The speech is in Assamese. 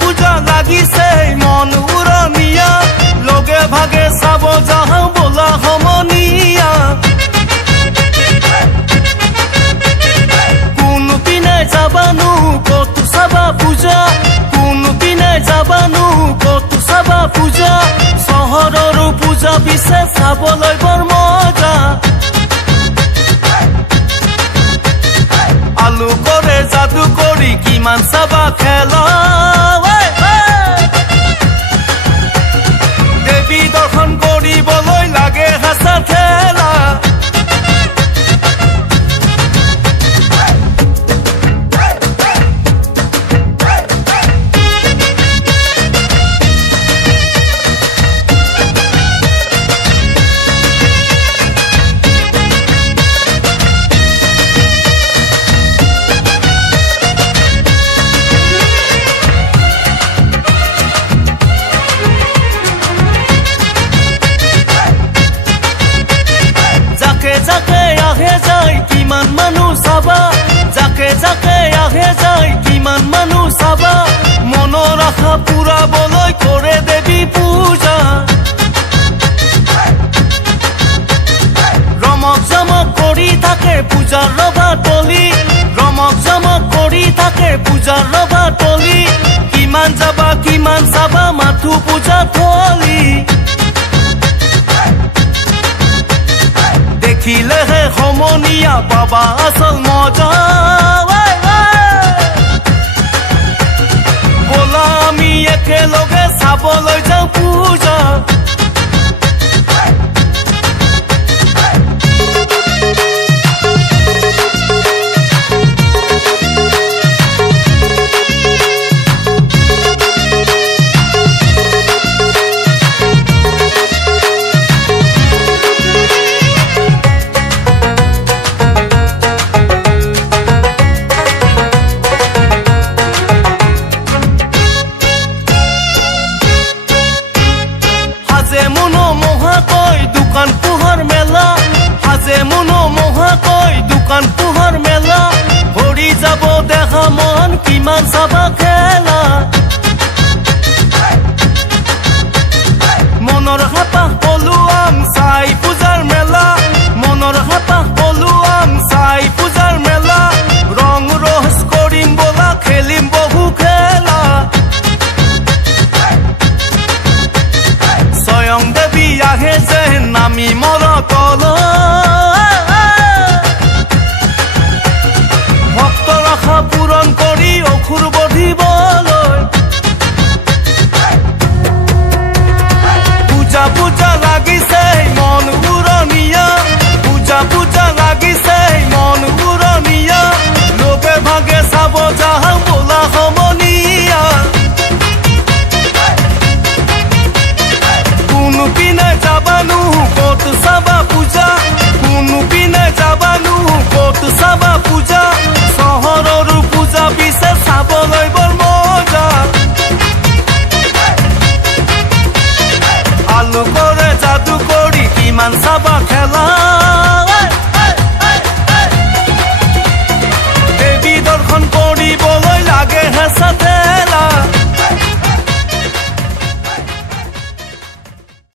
পূজা লাগিছে মন উৰণীয়া লগে ভাগে চাব যাওঁ বোলা সমনীয়া কোনপিনে যাবানো কত চাবা পূজা কোনপিনে যাবানো কত চাবা পূজা চহৰৰো পূজা পিছে চাবলৈ বৰ মজা আলু কৰে যাদু কৰি কিমান চাবা খেলা দেৱী দৰ্শন কৰিবলৈ লাগে হাঁচা ঠেলা যাকে আহে যায় কিমান মানুহ চাবা যাকে আহে যায় কিমান মানুহ চাবা মনৰ আশা পূৰাবলৈ কৰে দেৱী পূজা ৰমক জমক কৰি থাকে পূজাৰ ৰভা তলি ৰমক জমক কৰি থাকে পূজাৰ ৰভা তলি কিমান যাবা কিমান চাবা মাথো পূজা থলি দেখিলেহে সমনীয়া পাবা আচল মজা ব'লা আমি একেলগে চাবলৈ যাওঁ পূজা দোকান পোহাৰ মেলা সাজে মনোমোহাকৈ দোকান পোহাৰ মেলা ভৰি যাব দেখা মন কিমান চাবা খেলা মনৰ হেঁপাহ পলুৱাম চাই পূজাৰ মেলা মনৰ হেঁপাহ পলুৱাম চাই পূজাৰ মেলা ৰং ৰহচ কৰিম বোলা খেলিম বহু খেলা স্বয়ং দেৱী আহে যে নামি মৰ তল ভক্তৰ আশা পূৰণ কৰি অসুৰ বধিবলৈ পূজা পূজা লাগিছে মন উৰণীয়া পূজা পূজা লাগিছে মন উৰণীয়া লগে ভাগে চাব যাওঁ বোলা সমনীয়া কোনপিনে যাবানো কত চাবা পূজা কোনপিনে যাবানো কত চাবা পূজা চহৰৰো পূজা পিছে চাবলৈ বৰ মজা আলু কৰে যাদু কৰি কিমান চাবা খেলা